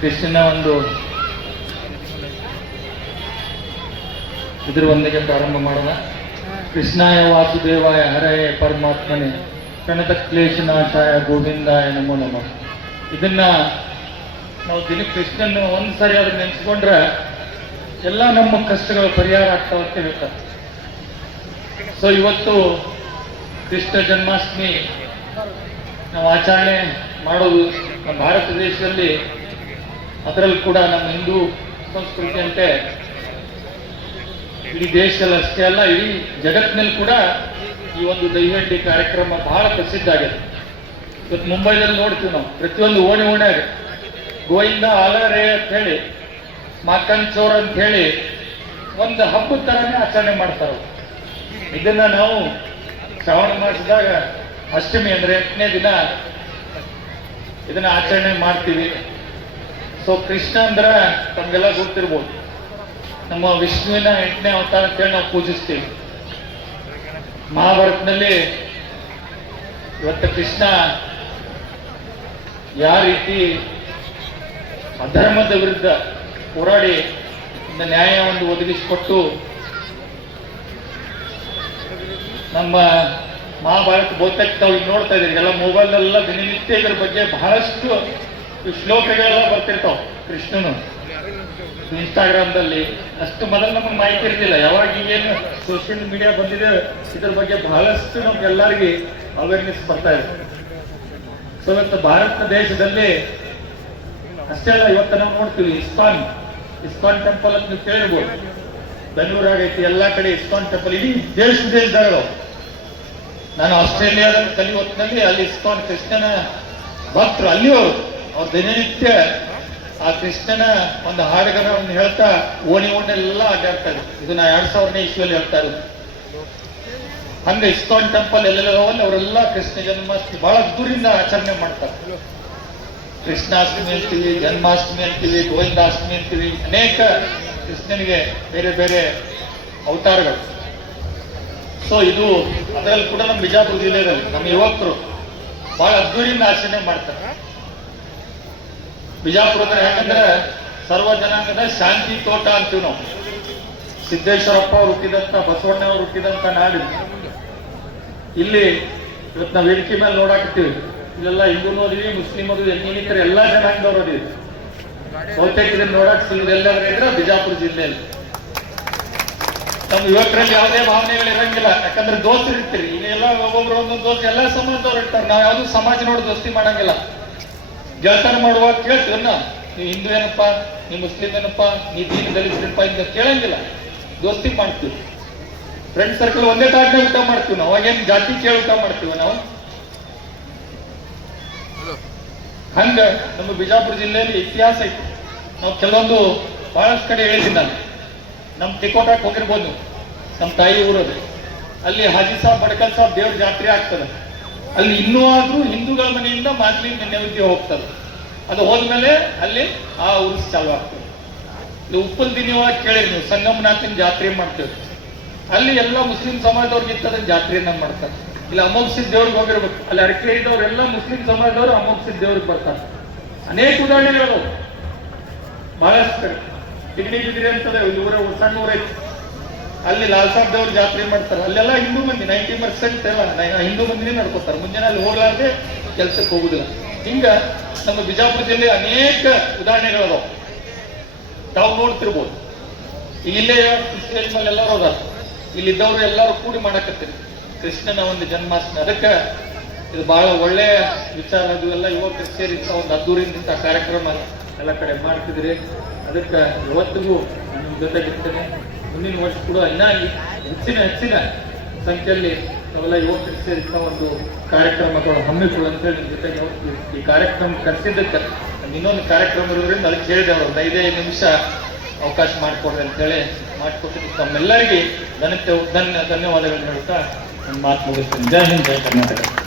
ಕೃಷ್ಣನ ಒಂದು ಇದ್ರ ಒಂದಿಗೆ ಪ್ರಾರಂಭ ಮಾಡೋಣ. ಕೃಷ್ಣಾಯ ವಾಸುದೇವಾಯ ಹರಯ ಪರಮಾತ್ಮನೇ. ಕಣದ ಕ್ಲೇಶನಾಶಾಯ ಗೋವಿಂದಾಯ ನಮೋ ನಮಃ. ಇದನ್ನ ನಾವು ದಿನ ಕೃಷ್ಣನ್ ಒಂದ್ಸರಿ ಅದನ್ನ ನೆನೆಸ್ಕೊಂಡ್ರೆ ಎಲ್ಲ ನಮ್ಮ ಕಷ್ಟಗಳು ಪರಿಹಾರ ಆಗ್ತಾವ ಅಂತ ಸೊ ಇವತ್ತು ಕೃಷ್ಣ ಜನ್ಮಾಷ್ಟಮಿ ನಾವು ಆಚರಣೆ ಮಾಡೋದು ನಮ್ಮ ಭಾರತ ದೇಶದಲ್ಲಿ ಅದರಲ್ಲಿ ಕೂಡ ನಮ್ಮ ಹಿಂದೂ ಸಂಸ್ಕೃತಿ ಅಂತೆ, ಇಡೀ ದೇಶದಲ್ಲಿ ಅಷ್ಟೇ ಅಲ್ಲ, ಇಡೀ ಜಗತ್ತಿನಲ್ಲಿ ಕೂಡ ಈ ಒಂದು ದೈವಂಡಿ ಕಾರ್ಯಕ್ರಮ ಬಹಳ ಪ್ರಸಿದ್ಧ ಆಗಿದೆ. ಇವತ್ತು ಮುಂಬೈನಲ್ಲಿ ನೋಡ್ತೀವಿ ನಾವು, ಪ್ರತಿಯೊಂದು ಓಣಿ ಓಣ್ಯಾಗ, ಗೋವಿಂದ ಆಲರೇ ಅಂತ ಹೇಳಿ ಮಾಕಂಚೋರ್ ಅಂತ ಹೇಳಿ ಒಂದು ಹಬ್ಬದ ತರನೇ ಆಚರಣೆ ಮಾಡ್ತಾರೆ ಇದನ್ನ ನಾವು ಶ್ರವಣ ಮಾಡಿಸಿದಾಗ ಅಷ್ಟಮಿ ಅಂದ್ರೆ ಎಂಟನೇ ದಿನ ಇದನ್ನ ಆಚರಣೆ ಮಾಡ್ತೀವಿ. ಸೊ ಕೃಷ್ಣ ಅಂದ್ರ ತಮ್ಗೆಲ್ಲ ಗೊತ್ತಿರ್ಬೋದು. ನಮ್ಮ ವಿಷ್ಣುವಿನ ಎಂಟನೇ ಅವತಾರ ಅಂತೇಳಿ ನಾವು ಪೂಜಿಸ್ತೀವಿ. ಮಹಾಭಾರತದಲ್ಲಿ ಇವತ್ತು ಕೃಷ್ಣ ಯಾವ ರೀತಿ ಅಧರ್ಮದ ವಿರುದ್ಧ ಹೋರಾಡಿ ಒಂದು ನ್ಯಾಯವನ್ನು ಒದಗಿಸಿಕೊಟ್ಟು ನಮ್ಮ ಮಹಾಭಾರತ ಬಹುತೇಕ ತಾವು ನೋಡ್ತಾ ಇದ್ದೀರಿ. ಎಲ್ಲ ಮೊಬೈಲ್ನೆಲ್ಲ ದಿನನಿತ್ಯ ಇದ್ರ ಬಗ್ಗೆ ಬಹಳಷ್ಟು ಶ್ಲೋಕಗಳೆಲ್ಲ ಬರ್ತಿರ್ತಾವ, ಕೃಷ್ಣನು. ಇನ್ಸ್ಟಾಗ್ರಾಮ್ದಲ್ಲಿ ಅಷ್ಟು ಮೊದಲು ನಮಗೆ ಮಾಹಿತಿ ಇರಲಿಲ್ಲ ಯಾವಾಗ ಈಗೇನು ಸೋಷಿಯಲ್ ಮೀಡಿಯಾ ಬಂದಿದೆ, ಇದ್ರ ಬಗ್ಗೆ ಬಹಳಷ್ಟು ನಮ್ಗೆಲ್ಲರಿಗೆ ಅವೇರ್ನೆಸ್ ಬರ್ತಾ ಇದೆ. ಸೊ ಇವತ್ತು ಭಾರತ ದೇಶದಲ್ಲಿ ಅಷ್ಟೇ ಅಲ್ಲ, ಇವತ್ತು ನಾವು ನೋಡ್ತೀವಿ ಇಸ್ಕಾನ್ ಇಸ್ಕಾನ್ ಟೆಂಪಲ್ ಅಂತ ನೀವು ಕೇಳಿರ್ಬೋದು. ಬೆಂಗಳೂರು ಆಗೈತಿ, ಎಲ್ಲಾ ಕಡೆ ಇಸ್ಕಾನ್ ಟೆಂಪಲ್ ಇಡೀ ದೇಶ ದೇಶದಾಗ ನಾನು ಆಸ್ಟ್ರೇಲಿಯಾದ ಕಲಿ ಹೊತ್ತಿನಲ್ಲಿ ಅಲ್ಲಿ ಇಸ್ಕಾನ್ ಕೃಷ್ಣನ ಭಕ್ತರು ಅಲ್ಲಿ ಅವರು ದಿನನಿತ್ಯ ಆ ಕೃಷ್ಣನ ಒಂದು ಹಾಡುಗಾರವನ್ನು ಹೇಳ್ತಾ ಓಣಿ ಓಣೆಲ್ಲ ಅಡ್ಡಾಡ್ತಾ ಇದ್ರು ಇದು ನಾ ಎರಡ್ ಸಾವಿರನೇ ಇಸ್ವಿಯಲ್ಲಿ ಹೇಳ್ತಾ ಇರೋದು. ಹಂಗೆ ಇಸ್ಕಾನ್ ಟೆಂಪಲ್ ಎಲ್ಲೆಲ್ಲ ಅವರೆಲ್ಲ ಕೃಷ್ಣ ಜನ್ಮಾಷ್ಟಮಿ ಬಹಳ ದೂರಿಂದ ಆಚರಣೆ ಮಾಡ್ತಾರೆ. ಕೃಷ್ಣಾಷ್ಟಮಿ ಅಂತೀವಿ, ಜನ್ಮಾಷ್ಟಮಿ ಅಂತೀವಿ, ಗೋವಿಂದಾಷ್ಟಮಿ ಅಂತೀವಿ, ಅನೇಕ ಕೃಷ್ಣನಿಗೆ ಬೇರೆ ಬೇರೆ ಅವತಾರಗಳು. ಸೊ ಇದು ಅದರಲ್ಲಿ ಕೂಡ ನಮ್ಮ ಬಿಜಾಪುರ ಜಿಲ್ಲೆಯಲ್ಲಿ ನಮ್ಮ ಯುವಕರು ಬಹಳ ಅದ್ದೂರಿಯಿಂದ ಆಚರಣೆ ಮಾಡ್ತಾರೆ. ಬಿಜಾಪುರದ ಯಾಕಂದ್ರೆ ಸರ್ವ ಜನಾಂಗದ ಶಾಂತಿ ತೋಟ ಅಂತೀವಿ ನಾವು. ಸಿದ್ದೇಶ್ವರಪ್ಪ ಅವರು ಹುಟ್ಟಿದಂತ, ಬಸವಣ್ಣ ಅವರು ಹುಟ್ಟಿದಂತ ನಾಡು ಇಲ್ಲಿ ಇವತ್ತು ನಾವು ವೇದಿಕೆ ಮೇಲೆ ನೋಡಾಕತ್ತೀವಿ. ಇಲ್ಲೆಲ್ಲ ಹಿಂದೂ ಓದಿವಿ ಮುಸ್ಲಿಂ ಅದು ಇನ್ನಿತರ ಎಲ್ಲಾ ಜನಾಂಗದವ್ರು ಅದಿವಿ ಬಹುತೇಕ ಇದನ್ನ ನೋಡಕ್ ಸಿಗುದೆಲ್ಲಾದ್ರೆ ಇದ್ರೆ ಬಿಜಾಪುರ ಜಿಲ್ಲೆಯಲ್ಲಿ. ನಮ್ಮ ಯುವಕರಲ್ಲಿ ಯಾವುದೇ ಭಾವನೆಗಳು ಇರಂಗಿಲ್ಲ. ಯಾಕಂದ್ರೆ ದೋಸ್ತರು ಇರ್ತೀರಿ. ಎಲ್ಲ ಒಬ್ಬೊಬ್ರು ಒಂದೊಂದು ದೋಸ್ತಿ, ಎಲ್ಲ ಸಮಾಜದವ್ರು ಇರ್ತಾರೆ. ನಾವು ಯಾವ್ದು ಸಮಾಜ ನೋಡಿ ದೋಸ್ತಿ ಮಾಡಂಗಿಲ್ಲ. ಗೆಳತನ ಮಾಡುವಾಗ ಕೇಳ್ತೀವನ್ನ ನೀ ನೀವು ಹಿಂದೂ ಏನಪ್ಪ ನೀವು ಮುಸ್ಲಿಂ ಏನಪ್ಪ ನೀ ದೀನ ದಲಿತರಪ್ಪ ಇಂದ ಕೇಳಂಗಿಲ್ಲ. ದೋಸ್ತಿ ಮಾಡ್ತೀವಿ. ಫ್ರೆಂಡ್ ಸರ್ಕಲ್ ಒಂದೇ ತಾಟ್ನ ಊಟ ಮಾಡ್ತೀವಿ ನಾವು. ಅವಾಗೇನು ಜಾತಿ ಕೇಳಿ ಊಟ ಮಾಡ್ತೀವಿ ನಾವು? ಹಂಗ ನಮ್ಮ ಬಿಜಾಪುರ ಜಿಲ್ಲೆಯಲ್ಲಿ ಇತಿಹಾಸ ಐತಿ. ನಾವು ಕೆಲವೊಂದು ಬಹಳಷ್ಟು ಕಡೆ ಹೇಳಿದ್ದೀನಿ ನಾನು. ನಮ್ಮ ತಿಕೋಟಕ್ಕೆ ಹೋಗಿರ್ಬೋದು ನಮ್ಮ ತಾಯಿ ಊರದು. ಅಲ್ಲಿ ಹಾಜಿ ಸಾಬ್ ಬಡಕಲ್ ಸಾಬ್ ದೇವ್ರ ಜಾತ್ರೆ ಆಗ್ತದೆ. ಅಲ್ಲಿ ಇನ್ನೂ ಆದ್ರೂ ಹಿಂದೂಗಳ ಮನೆಯಿಂದ ಮಾದಲಿ ನೈವೇದ್ಯ ಹೋಗ್ತದೆ. ಅದು ಹೋದ್ಮೇಲೆ ಅಲ್ಲಿ ಆ ಊರ್ಸ್ ಚಾಲು ಆಗ್ತದೆ. ಇಲ್ಲಿ ಉಪ್ಪಲ್ ದಿನ ಕೇಳಿ ನೀವು, ಸಂಗಮನಾಥನ ಜಾತ್ರೆ ಮಾಡ್ತೇವೆ. ಅಲ್ಲಿ ಎಲ್ಲ ಮುಸ್ಲಿಂ ಸಮಾಜದವ್ರಿಗೆ ಇತ್ತದ ಜಾತ್ರೆಯನ್ನ ಮಾಡ್ತಾರೆ. ಇಲ್ಲಿ ಅಮೋಘಸಿದ ದೇವ್ರಿಗೆ ಹೋಗಿರ್ಬೇಕು. ಅಲ್ಲಿ ಅರಕೆ ಇದ್ದವ್ರೆಲ್ಲ ಮುಸ್ಲಿಂ ಸಮಾಜದವರು ಅಮೋಘಸಿದ ದೇವ್ರಿಗೆ ಬರ್ತಾರೆ. ಅನೇಕ ಉದಾಹರಣೆಗಳು ಬಹಳಷ್ಟು. ಕಡೆ ತಿಗಡಿ ಅಂತದೆ ಇಲ್ಲಿ ಊರ, ಸಣ್ಣ ಊರ ಐತಿ. ಅಲ್ಲಿ ಲಾಲ್ ಸಾಬ್ ದೇವ್ರ ಜಾತ್ರೆ ಮಾಡ್ತಾರೆ. ಅಲ್ಲೆಲ್ಲ ಹಿಂದೂ ಮಂದಿ, ನೈಂಟಿ ಪರ್ಸೆಂಟ್ ಎಲ್ಲ ಹಿಂದೂ ಮಂದಿನೇ ನಡ್ಕೋತಾರೆ. ಮುಂಜಾನೆ ಅಲ್ಲಿ ಹೋಗ್ಲಾರ್ದೆ ಕೆಲ್ಸಕ್ಕೆ ಹೋಗುದಿಲ್ಲ. ಹಿಂಗ ನಮ್ಮ ಬಿಜಾಪುರ ಜಿಲ್ಲೆ ಅನೇಕ ಉದಾಹರಣೆಗಳದಾವ. ತಾವು ನೋಡ್ತಿರ್ಬೋದು. ಇಲ್ಲೇ ಮೇಲೆ ಎಲ್ಲರೂ ಅದಾರ. ಇಲ್ಲಿದ್ದವರು ಎಲ್ಲರೂ ಕೂಡಿ ಮಾಡಕತ್ತೀರಿ. ಕೃಷ್ಣನ ಒಂದು ಜನ್ಮಾಷ್ಟಮಿ. ಅದಕ್ಕೆ ಇದು ಬಹಳ ಒಳ್ಳೆಯ ವಿಚಾರ. ಅದು ಎಲ್ಲ ಯುವಕರು ಸೇರಿ ಒಂದು ಅದ್ದೂರಿಂದ ಕಾರ್ಯಕ್ರಮ ಎಲ್ಲ ಕಡೆ ಮಾಡ್ತಿದ್ರಿ. ಅದಕ್ಕೆ ಇವತ್ತಿಗೂ ನಿಮ್ಮ ಜೊತೆಗಿರ್ತೇನೆ. ಮುಂದಿನ ವರ್ಷ ಕೂಡ ಇನ್ನ ಹೆಚ್ಚಿನ ಹೆಚ್ಚಿನ ಸಂಖ್ಯೆಯಲ್ಲಿ ನಾವೆಲ್ಲ ಯುವಕರು ಸೇರಿ ಒಂದು ಕಾರ್ಯಕ್ರಮಗಳು ಅಂತೇಳಿ ನಿಮ್ಮ ಜೊತೆಗೆ. ಈ ಕಾರ್ಯಕ್ರಮ ಕರೆಸಿದ್ದಕ್ಕೆ ಇನ್ನೊಂದು ಕಾರ್ಯಕ್ರಮ ಇರೋದ್ರಿಂದ ಅದಕ್ಕೆ ಹೇಳಿದೆ ಅವರು ಐದೈದು ನಿಮಿಷ ಅವಕಾಶ ಮಾಡಿಕೊಡ್ರಿ ಅಂತೇಳಿ ಮಾಡಿಕೊಟ್ಟಿದ್ದು. ತಮ್ಮೆಲ್ಲರಿಗೆ ಧನ್ಯ ಧನ್ಯ, ಧನ್ಯವಾದಗಳು ಹೇಳ್ತಾ ನನ್ನ ಮಾತು ಮುಗಿಸ್ತೀನಿ. ಜೈ ಹಿಂದ್, ಜೈ ಕರ್ನಾಟಕ.